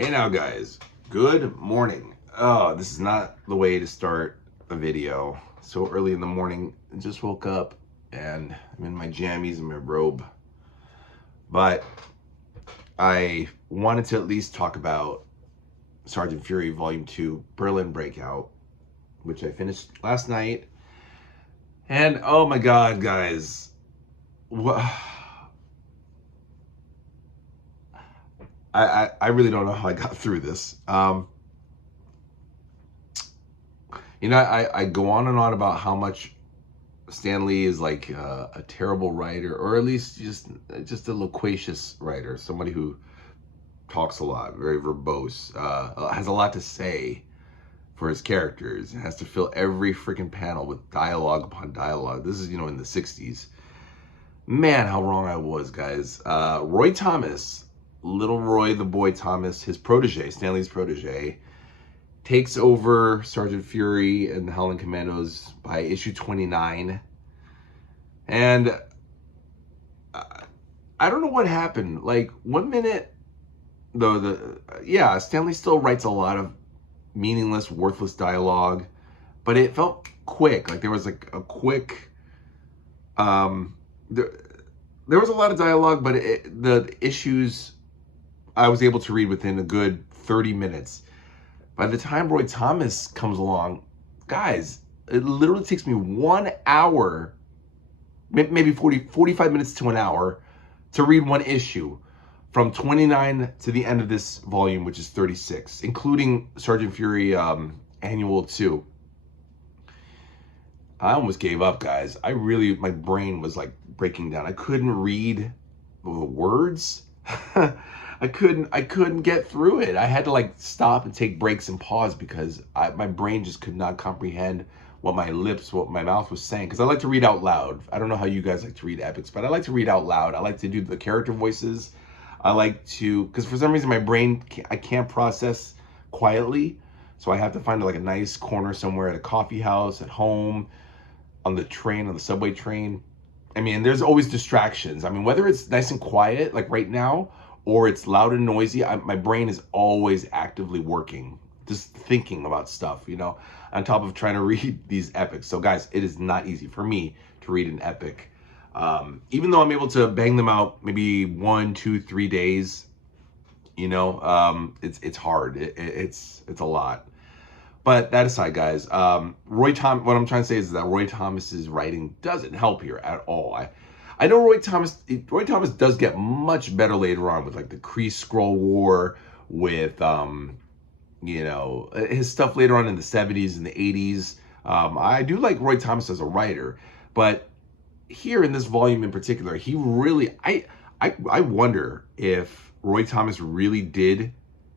Hey now guys, good morning. Oh, this is not the way to start a video. So early in the morning, I just woke up and I'm in my jammies and my robe. But I wanted to at least talk about Sergeant Fury Volume 2, Berlin Breakout, which I finished last night. And oh my God, guys, what... I really don't know how I got through this. I go on and on about how much Stan Lee is like a terrible writer, or at least just a loquacious writer, somebody who talks a lot, very verbose, has a lot to say for his characters, and has to fill every freaking panel with dialogue upon dialogue. This is, in the 60s. Man, how wrong I was, guys. Roy Thomas, little Roy the Boy Thomas, his protege, Stan Lee's protege, takes over Sergeant Fury and the Howling Commandos by issue 29. And I don't know what happened. Like, one minute, Stan Lee still writes a lot of meaningless, worthless dialogue, but it felt quick. Like, there was like a quick, there was a lot of dialogue, but the issues I was able to read within a good 30 minutes. By the time Roy Thomas comes along, guys, it literally takes me 1 hour, maybe 45 minutes to an hour, to read one issue from 29 to the end of this volume, which is 36, including Sergeant Fury Annual 2. I almost gave up, guys. My brain was like breaking down. I couldn't read the words. I couldn't get through it. I had to like stop and take breaks and pause because my brain just could not comprehend what my mouth was saying. Because I like to read out loud. I don't know how you guys like to read epics, but I like to read out loud. I like to do the character voices. I like to, because for some reason my brain, I can't process quietly. So I have to find like a nice corner somewhere at a coffee house, at home, on the train, on the subway train. I mean, there's always distractions. I mean, whether it's nice and quiet, like right now, or it's loud and noisy, my brain is always actively working, just thinking about stuff, on top of trying to read these epics. So guys, it is not easy for me to read an epic. Even though I'm able to bang them out maybe 1, 2, 3 days, it's hard. It's a lot. But that aside, guys, what I'm trying to say is that Roy Thomas's writing doesn't help here at all. I know Roy Thomas does get much better later on with like the Kree-Skrull War, with his stuff later on in the 70s and the 80s. I do like Roy Thomas as a writer, but here in this volume in particular, he really, I wonder if Roy Thomas really did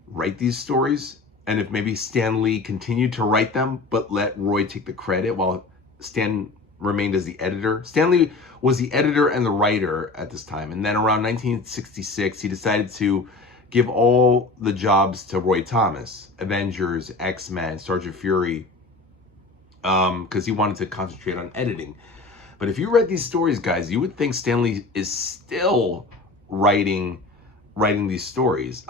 write these stories, and if maybe Stan Lee continued to write them but let Roy take the credit while Stan remained as the editor. Stan Lee was the editor and the writer at this time, and then around 1966 he decided to give all the jobs to Roy Thomas, Avengers, X-Men, Sergeant Fury, because he wanted to concentrate on editing. But if you read these stories, guys, you would think Stan Lee is still writing these stories.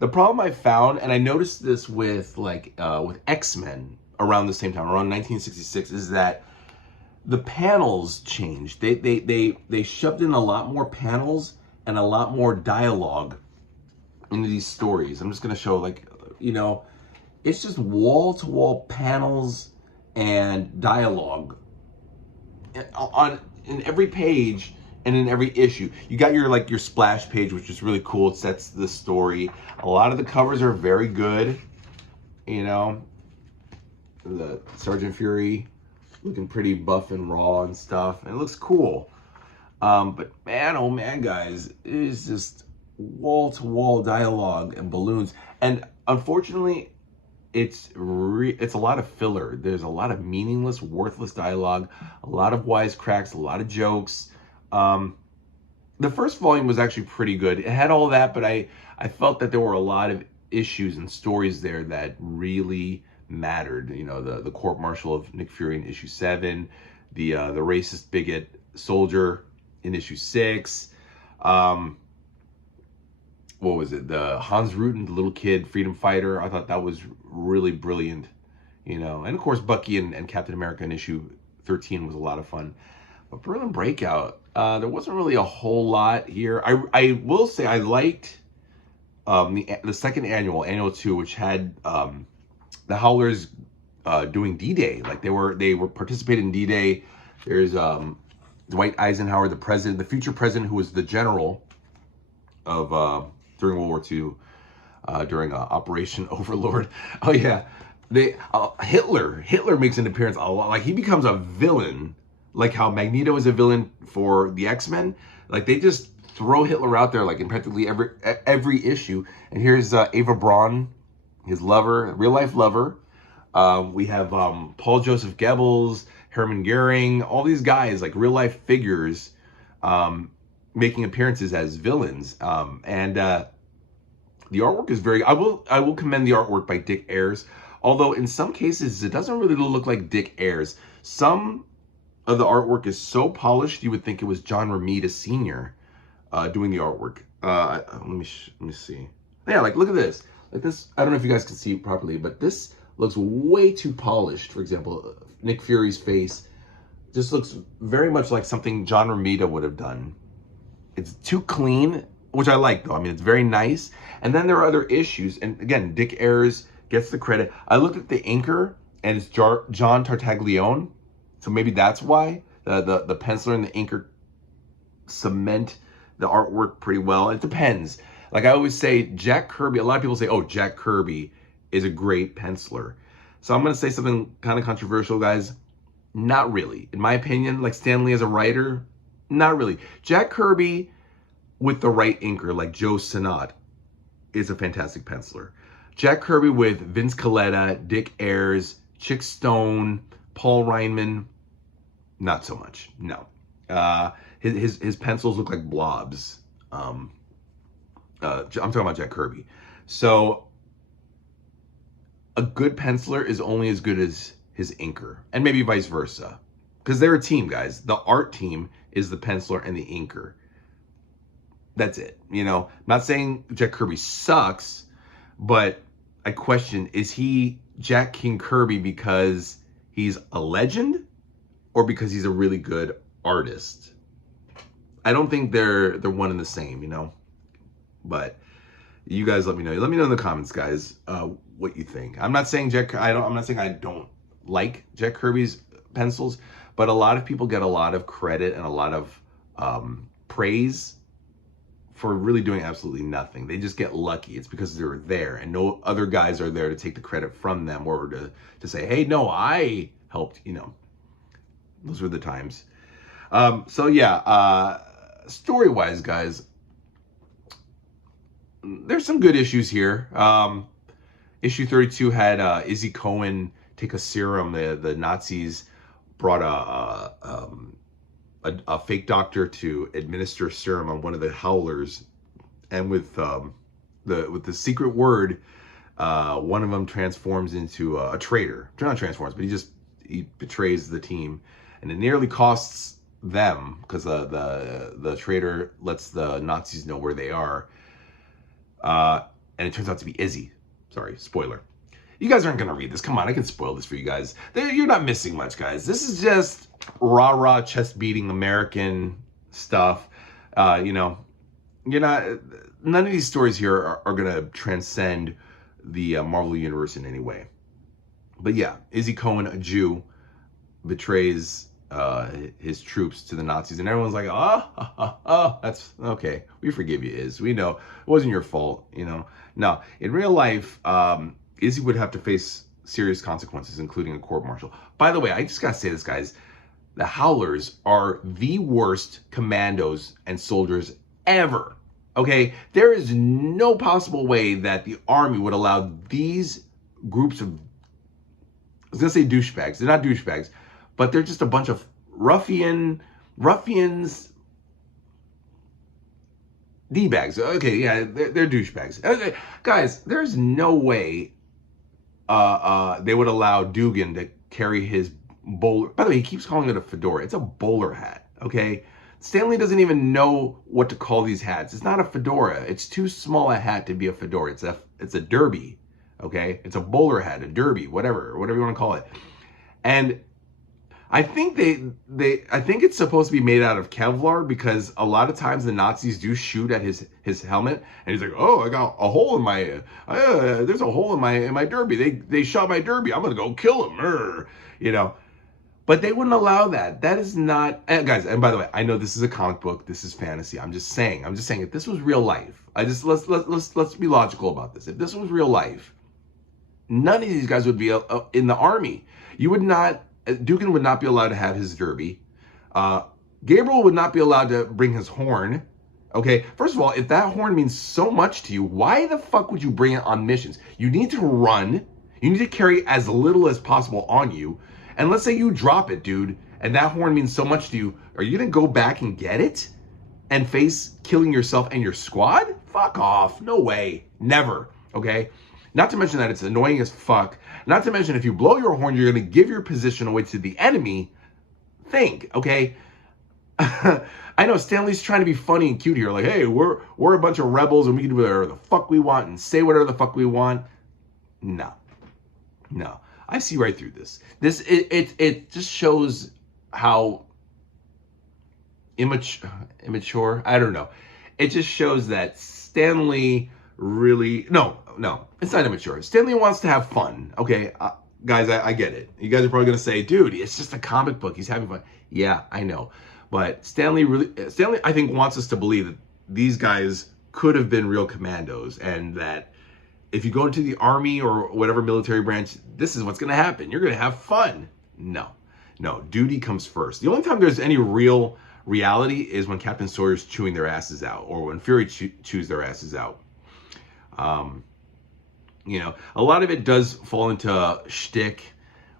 The problem I found, and I noticed this with X-Men around the same time, around 1966, is that the panels changed. They shoved in a lot more panels and a lot more dialogue into these stories. I'm just gonna show it's just wall-to-wall panels and dialogue in every page and in every issue. You got your splash page, which is really cool. It sets the story. A lot of the covers are very good. The Sergeant Fury looking pretty buff and raw and stuff, and it looks cool. But man, oh man, guys, it is just wall-to-wall dialogue and balloons, and unfortunately, it's a lot of filler. There's a lot of meaningless, worthless dialogue, a lot of wisecracks, a lot of jokes. The first volume was actually pretty good. It had all that, but I felt that there were a lot of issues and stories there that really mattered. The court-martial of Nick Fury in issue 7, the racist bigot soldier in issue 6, what was it? The Hans Ruten, the little kid, freedom fighter. I thought that was really brilliant, you know. And of course, Bucky and Captain America in issue 13 was a lot of fun. But Berlin Breakout, there wasn't really a whole lot here. I will say I liked the second annual 2, which had the Howlers doing D-Day. Like they were participating in D-Day. There's Dwight Eisenhower, the president, the future president, who was the general of during World War II, during Operation Overlord. Oh yeah, Hitler makes an appearance a lot. Like he becomes a villain, like how Magneto is a villain for the X-Men. Like they just throw Hitler out there like in practically every issue. And here's Ava Braun, his lover, real life lover. We have Paul Joseph Goebbels, Hermann Goering, all these guys, like real life figures, making appearances as villains. And the artwork is very, I will commend the artwork by Dick Ayers, although in some cases it doesn't really look like Dick Ayers. Some of the artwork is so polished you would think it was John Romita Sr. Doing the artwork. Let me see. Yeah, like look at this. Like this, I don't know if you guys can see it properly, but this looks way too polished. For example, Nick Fury's face just looks very much like something John Romita would have done. It's too clean, which I like though. I mean, it's very nice. And then there are other issues. And again, Dick Ayers gets the credit. I looked at the inker and it's John Tartaglione. So maybe that's why the penciler and the inker cement the artwork pretty well. It depends. Like I always say, Jack Kirby, a lot of people say, oh, Jack Kirby is a great penciler. So I'm going to say something kind of controversial, guys. Not really. In my opinion, like Stan Lee as a writer, not really. Jack Kirby with the right inker, like Joe Sinnott, is a fantastic penciler. Jack Kirby with Vince Colletta, Dick Ayers, Chick Stone, Paul Reinman, not so much. No. His pencils look like blobs. I'm talking about Jack Kirby. So a good penciler is only as good as his inker, and maybe vice versa, because they're a team, guys. The art team is the penciler and the inker. That's it. You know, I'm not saying Jack Kirby sucks, but I question, is he Jack King Kirby because he's a legend or because he's a really good artist? I don't think they're one and the same, you know. But you guys let me know. Let me know in the comments, guys, what you think. I'm not saying I'm not saying I don't like Jack Kirby's pencils, but a lot of people get a lot of credit and a lot of praise for really doing absolutely nothing. They just get lucky. It's because they're there and no other guys are there to take the credit from them or to say, hey, no, I helped, you know. Those were the times. So yeah, story-wise, guys, there's some good issues here. Issue 32 had Izzy Cohen take a serum. The Nazis brought a fake doctor to administer serum on one of the Howlers, and with the secret word, one of them transforms into a traitor. Not transforms, but he betrays the team, and it nearly costs them because the traitor lets the Nazis know where they are. And it turns out to be Izzy. Sorry, spoiler. You guys aren't going to read this. Come on, I can spoil this for you guys. You're not missing much, guys. This is just rah-rah, chest-beating American stuff. You know, none of these stories here are going to transcend the Marvel Universe in any way. But yeah, Izzy Cohen, a Jew, betrays his troops to the Nazis, and everyone's like, oh, that's okay. We forgive you, Iz. We know it wasn't your fault, you know. No, in real life, Izzy would have to face serious consequences, including a court-martial. By the way, I just gotta say this, guys. The Howlers are the worst commandos and soldiers ever. Okay, there is no possible way that the army would allow these groups of, I was gonna say douchebags. They're not douchebags, but they're just a bunch of ruffians, D-bags. Okay, yeah, they're douchebags. Okay, guys, there's no way they would allow Dugan to carry his bowler. By the way, he keeps calling it a fedora. It's a bowler hat, okay? Stanley doesn't even know what to call these hats. It's not a fedora. It's too small a hat to be a fedora. It's a derby, okay? It's a bowler hat, a derby, whatever you want to call it. And I think I think it's supposed to be made out of Kevlar, because a lot of times the Nazis do shoot at his helmet, and he's like, "Oh, I got a hole in my there's a hole in my derby. They shot my derby. I'm gonna go kill him." You know. But they wouldn't allow that. That is not, guys. And by the way, I know this is a comic book. This is fantasy. I'm just saying. If this was real life, let's be logical about this. If this was real life, none of these guys would be in the army. You would not. Dugan would not be allowed to have his derby. Gabriel would not be allowed to bring his horn. Okay. First of all, if that horn means so much to you, why the fuck would you bring it on missions? You need to run. You need to carry as little as possible on you. And let's say you drop it, dude, and that horn means so much to you. Are you going to go back and get it and face killing yourself and your squad? Fuck off. No way. Never. Okay? Not to mention that it's annoying as fuck. Not to mention if you blow your horn, you're going to give your position away to the enemy. Think, okay? I know Stanley's trying to be funny and cute here. Like, hey, we're a bunch of rebels and we can do whatever the fuck we want and say whatever the fuck we want. No. I see right through this. It just shows how immature. I don't know. It just shows that Stanley really no, it's not immature. Stanley wants to have fun. Okay, guys, I get it. You guys are probably gonna say, dude, it's just a comic book. He's having fun. Yeah, I know. But Stanley, I think, wants us to believe that these guys could have been real commandos, and that if you go into the army or whatever military branch, this is what's going to happen. You're going to have fun. No, duty comes first. The only time there's any real reality is when Captain Sawyer's chewing their asses out, or when Fury chews their asses out. You know, a lot of it does fall into shtick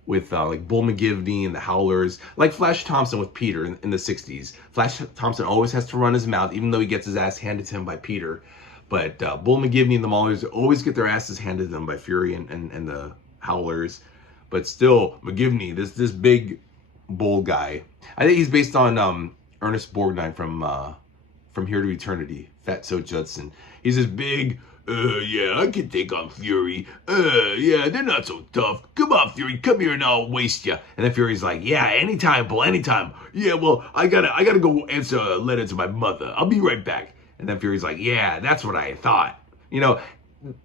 with like Bull McGivney and the Howlers, like Flash Thompson with Peter in the 60s. Flash Thompson always has to run his mouth, even though he gets his ass handed to him by Peter. But Bull McGivney and the Maulers always get their asses handed to them by Fury and the Howlers. But still, McGivney, this big bull guy. I think he's based on Ernest Borgnine from Here to Eternity, Fatso Judson. He's this big, yeah, I can take on Fury. Yeah, they're not so tough. Come on, Fury, come here and I'll waste you. And then Fury's like, yeah, anytime, Bull, anytime. Yeah, well, I gotta go answer a letter to my mother. I'll be right back. And then Fury's like, yeah, that's what I thought. You know,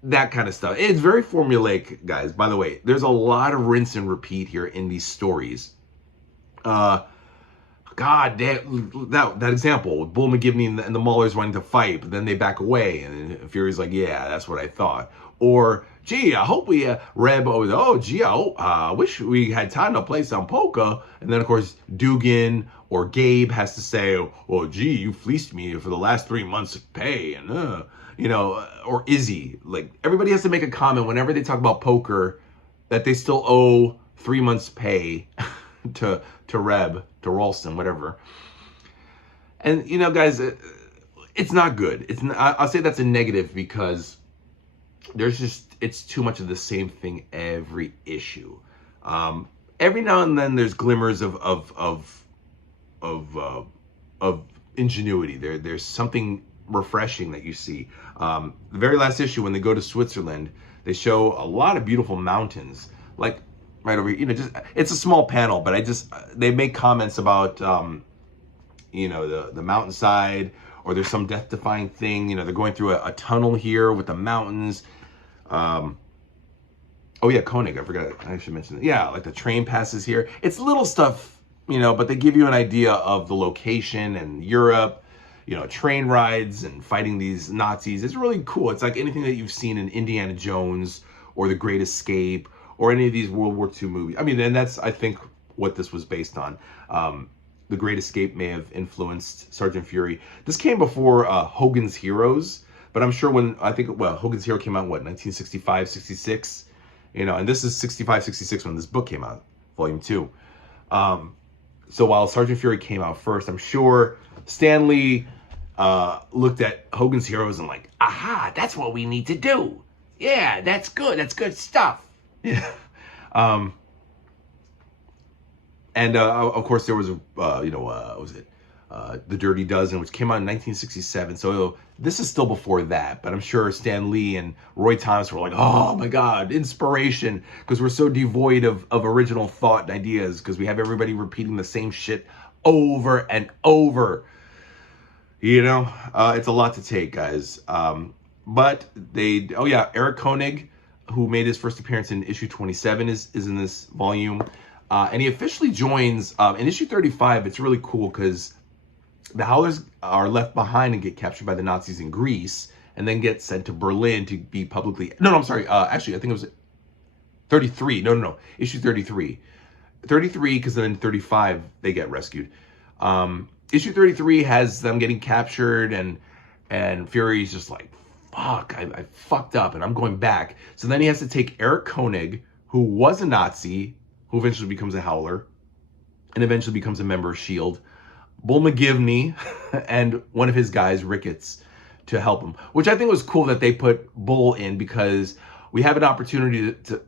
that kind of stuff. It's very formulaic, guys. By the way, there's a lot of rinse and repeat here in these stories. God, that example with Bull McGivney and the Maulers wanting to fight, but then they back away. And Fury's like, yeah, that's what I thought. Or, gee, I hope we, Reb, I wish we had time to play some poker. And then, of course, Dugan or Gabe has to say, well, gee, you fleeced me for the last 3 months of pay. And, you know, or Izzy. Like, everybody has to make a comment whenever they talk about poker that they still owe 3 months pay to Reb, to Ralston, whatever. And, you know, guys, it's not good. I'll say that's a negative, because it's too much of the same thing every issue. Every now and then there's glimmers of ingenuity. There's something refreshing that you see. The very last issue, when they go to Switzerland, they show a lot of beautiful mountains, like right over here. You know, just it's a small panel, but they make comments about you know, the mountainside, or there's some death-defying thing. You know, they're going through a tunnel here with the mountains. Oh yeah, Koenig, I forgot, I should mention that. Yeah, like the train passes here. It's little stuff, you know, but they give you an idea of the location and Europe, you know, train rides and fighting these Nazis. It's really cool. It's like anything that you've seen in Indiana Jones or The Great Escape or any of these World War II movies. I mean, and that's, I think, what this was based on. The Great Escape may have influenced Sergeant Fury. This came before Hogan's Heroes, but I'm sure Hogan's Hero came out, what, 1965, 66? You know, and this is 65, 66 when this book came out, volume 2. So while Sergeant Fury came out first, I'm sure Stan Lee looked at Hogan's Heroes and like, aha, that's what we need to do. Yeah, that's good. That's good stuff. Yeah. And of course there was, what was it? The Dirty Dozen, which came out in 1967. So this is still before that, but I'm sure Stan Lee and Roy Thomas were like, oh my God, inspiration, because we're so devoid of original thought and ideas, because we have everybody repeating the same shit over and over. You know, it's a lot to take, guys. But oh yeah, Eric Koenig, who made his first appearance in issue 27, is in this volume. And he officially joins in issue 35. It's really cool because the Howlers are left behind and get captured by the Nazis in Greece, and then get sent to Berlin to be publicly... No, I'm sorry. Actually, I think it was 33. No. Issue 33. 33, because then in 35, they get rescued. Issue 33 has them getting captured, and Fury's just like, fuck, I fucked up, and I'm going back. So then he has to take Eric Koenig, who was a Nazi, who eventually becomes a Howler, and eventually becomes a member of S.H.I.E.L.D., Bull McGivney, and one of his guys, Ricketts, to help him. Which I think was cool that they put Bull in, because we have an opportunity to,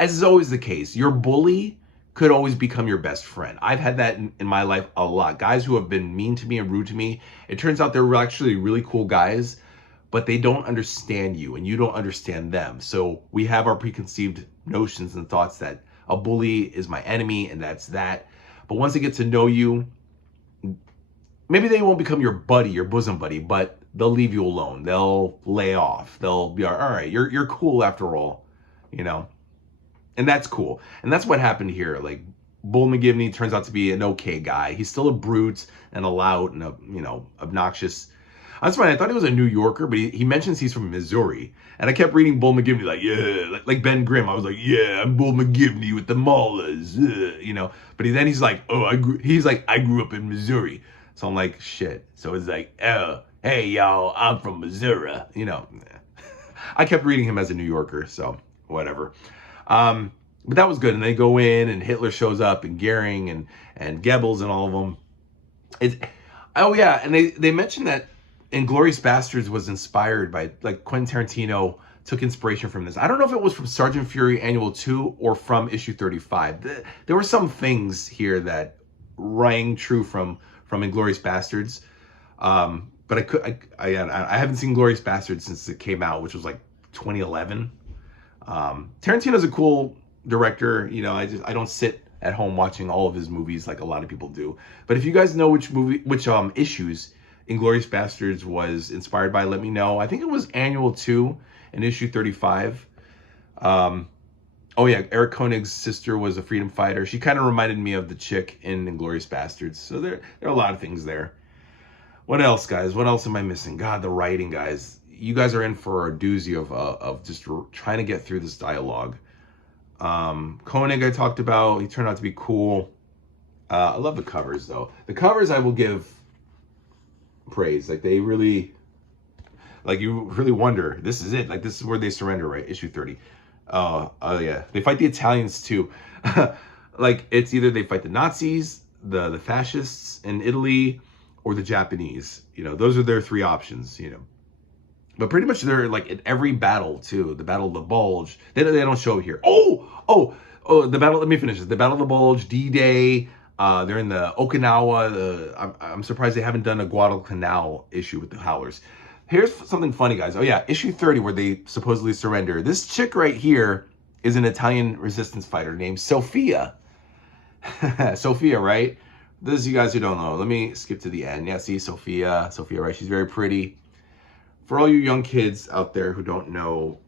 as is always the case, your bully could always become your best friend. I've had that in my life a lot. Guys who have been mean to me and rude to me, it turns out they're actually really cool guys, but they don't understand you, and you don't understand them. So we have our preconceived notions and thoughts that a bully is my enemy, and that's that. But once they get to know you, maybe they won't become your buddy, your bosom buddy, but they'll leave you alone. They'll lay off. They'll be all right. You're cool after all, you know. And that's cool. And that's what happened here. Like, Bull McGivney turns out to be an okay guy. He's still a brute and a lout and a, you know, obnoxious. That's funny. I thought he was a New Yorker, but he mentions he's from Missouri. And I kept reading Bull McGivney like, yeah, like Ben Grimm. I was like, yeah, I'm Bull McGivney with the Maulers, you know. But then he's like, oh, I grew up in Missouri. So I'm like, shit. So it's like, oh, hey, y'all, I'm from Missouri. You know, I kept reading him as a New Yorker, so whatever. But that was good. And they go in, and Hitler shows up, and Goering and Goebbels and all of them. Oh, yeah, and they mentioned that Inglourious Basterds was inspired by, like, Quentin Tarantino took inspiration from this. I don't know if it was from Sergeant Fury Annual 2 or from issue 35. There were some things here that rang true from Inglourious Basterds. But I haven't seen Inglourious Basterds since it came out, which was like 2011. Tarantino's a cool director. You know, I don't sit at home watching all of his movies like a lot of people do. But if you guys know which issues Inglourious Basterds was inspired by, let me know. I think it was Annual 2 in issue 35. Oh yeah, Eric Koenig's sister was a freedom fighter. She kind of reminded me of the chick in Inglourious Basterds. So there are a lot of things there. What else, guys? What else am I missing? God, the writing, guys. You guys are in for a doozy of just trying to get through this dialogue. Koenig I talked about. He turned out to be cool. I love the covers, though. The covers I will give praise. Like, they really... Like, you really wonder, this is it. Like, this is where they surrender, right? Issue 30. Oh yeah. They fight the Italians, too. Like, it's either they fight the Nazis, the fascists in Italy, or the Japanese. You know, those are their three options, you know. But pretty much they're, like, in every battle, too. The Battle of the Bulge. They don't show it here. Oh, the battle... Let me finish this. The Battle of the Bulge, D-Day... they're in the Okinawa. I'm surprised they haven't done a Guadalcanal issue with the Howlers. Here's something funny, guys. Oh yeah, issue 30 where they supposedly surrender. This chick right here is an Italian resistance fighter named Sophia. Sophia, right? Those of you guys who don't know, let me skip to the end. Yeah, see, Sophia, right? She's very pretty. For all you young kids out there who don't know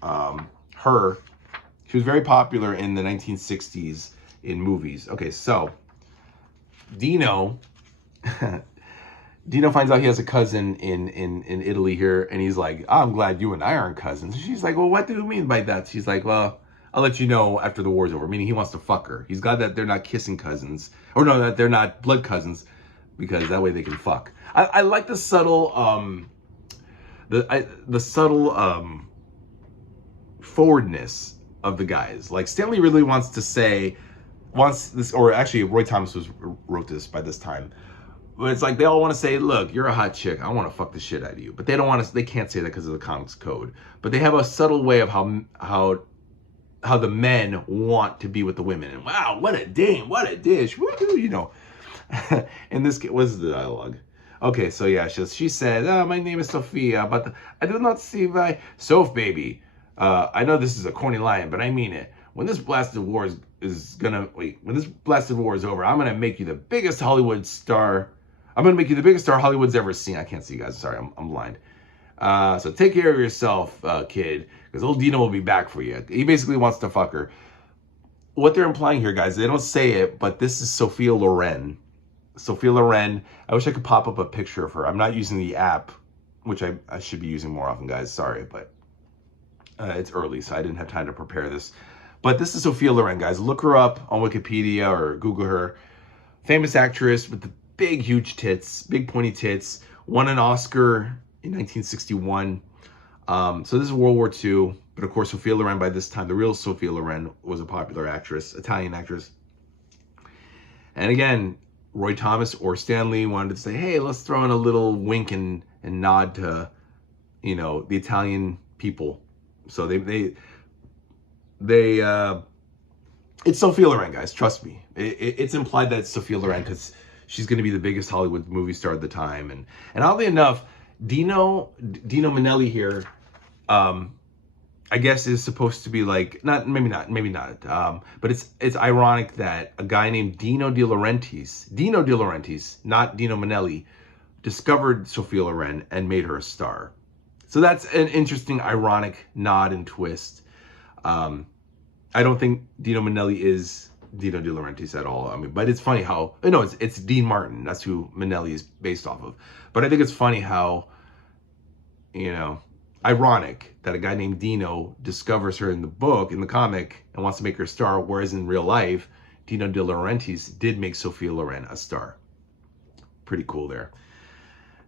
her, she was very popular in the 1960s in movies. Okay, so Dino finds out he has a cousin in Italy here, and he's like, oh, I'm glad you and I aren't cousins. She's like, well, what do you mean by that? She's like, well, I'll let you know after the war's over. Meaning he wants to fuck her. He's glad that they're not kissing cousins, or no, that they're not blood cousins, because that way they can fuck. I like the subtle forwardness of the guys. Like, Stanley really wants this, or actually Roy Thomas wrote this by this time. But it's like they all want to say, look, you're a hot chick. I want to fuck the shit out of you. But they don't want to. They can't say that because of the comics code. But they have a subtle way of how the men want to be with the women. And wow, what a dame, what a dish, woohoo, you know. In this case, what's the dialogue? Okay, so yeah, she said, oh, my name is Sophia, but I do not see my... Soph, baby. I know this is a corny line, but I mean it. When this blasted war is gonna... Wait, when this blasted war is over, I'm gonna make you the biggest Hollywood star... I'm gonna make you the biggest star Hollywood's ever seen. I can't see you guys. Sorry, I'm blind. So take care of yourself, kid, because old Dino will be back for you. He basically wants to fuck her. What they're implying here, guys, they don't say it, but this is Sophia Loren. Sophia Loren. I wish I could pop up a picture of her. I'm not using the app, which I should be using more often, guys. Sorry, but it's early, so I didn't have time to prepare this. But this is Sophia Loren, guys. Look her up on Wikipedia or Google her. Famous actress with the big, huge tits, big pointy tits. Won an Oscar in 1961. So this is World War II. But of course, Sophia Loren, by this time, the real Sophia Loren was a popular actress, Italian actress. And again, Roy Thomas or Stan Lee wanted to say, hey, let's throw in a little wink and nod to, you know, the Italian people. So it's Sophia Loren, guys. Trust me. It's implied that it's Sophia Loren because she's going to be the biggest Hollywood movie star at the time. And oddly enough, Dino Manelli here, I guess is supposed to be like, maybe not. But it's ironic that a guy named Dino De Laurentiis, not Dino Manelli, discovered Sophia Loren and made her a star. So that's an interesting, ironic nod and twist. I don't think Dino Manelli is Dino De Laurentiis at all. I mean, but it's funny how, no, it's Dean Martin. That's who Manelli is based off of. But I think it's funny how, you know, ironic that a guy named Dino discovers her in the book, in the comic, and wants to make her a star, whereas in real life, Dino De Laurentiis did make Sophia Loren a star. Pretty cool there.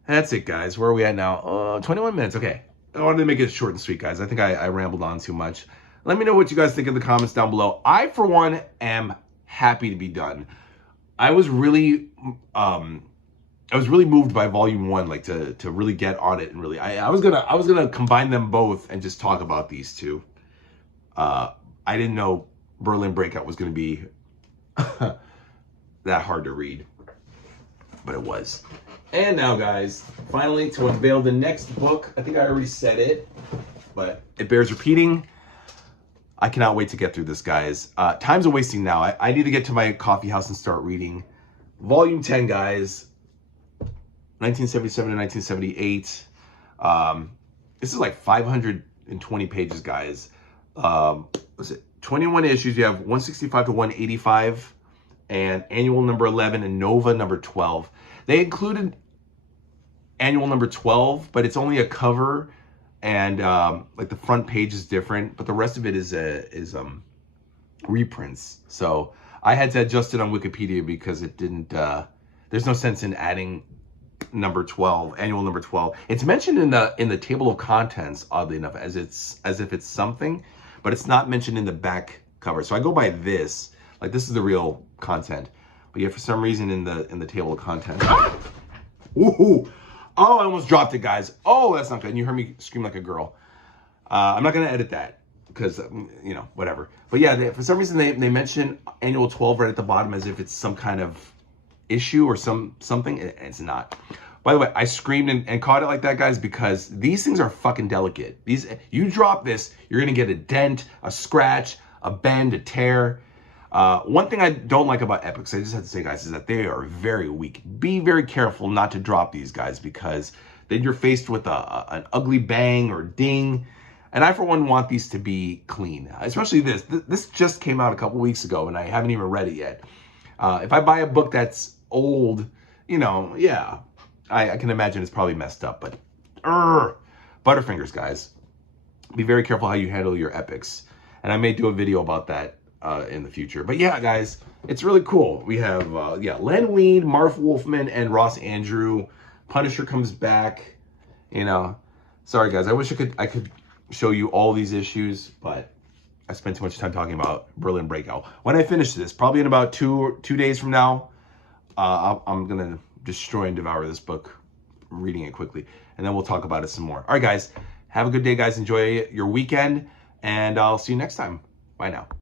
That's it, guys. Where are we at now? 21 minutes. Okay. I wanted to make it short and sweet, guys. I think I rambled on too much. Let me know what you guys think in the comments down below. I, for one, am happy to be done. I was really moved by volume 1, like to really get on it and really. I was gonna combine them both and just talk about these two. I didn't know Berlin Breakout was gonna be that hard to read, but it was. And now, guys, finally to unveil the next book. I think I already said it, but it bears repeating. I cannot wait to get through this, guys. Time's a wasting now. I need to get to my coffee house and start reading. Volume 10, guys. 1977 to 1978. This is like 520 pages, guys. What's it? 21 issues. You have 165 to 185, and annual number 11 and Nova number 12. They included annual number 12, but it's only a cover, and like the front page is different, but the rest of it is reprints. So I had to adjust it on Wikipedia because it didn't. There's no sense in adding number 12, annual number 12. It's mentioned in the table of contents, oddly enough, as if it's something, but it's not mentioned in the back cover. So I go by this, like this is the real content. But yeah, for some reason in the table of contents. Woohoo! Oh, I almost dropped it, guys. Oh, that's not good. And you heard me scream like a girl. I'm not gonna edit that because you know, whatever. But yeah, for some reason they mention annual 12 right at the bottom as if it's some kind of issue or something. It's not. By the way, I screamed and caught it like that, guys, because these things are fucking delicate. You drop this, you're gonna get a dent, a scratch, a bend, a tear. One thing I don't like about epics, I just have to say, guys, is that they are very weak. Be very careful not to drop these, guys, because then you're faced with an ugly bang or ding. And I, for one, want these to be clean, especially this. This just came out a couple weeks ago, and I haven't even read it yet. If I buy a book that's old, you know, yeah, I can imagine it's probably messed up. But Butterfingers, guys, be very careful how you handle your epics. And I may do a video about that in the future. But yeah, guys, it's really cool. We have Len Wein, Marv Wolfman, and Ross Andrew. Punisher comes back. You know, sorry guys, I wish I could show you all these issues, but I spent too much time talking about Berlin Breakout. When I finish this, probably in about two days from now, I'm gonna destroy and devour this book, reading it quickly, and then we'll talk about it some more. All right, guys, have a good day, guys. Enjoy your weekend, and I'll see you next time. Bye now.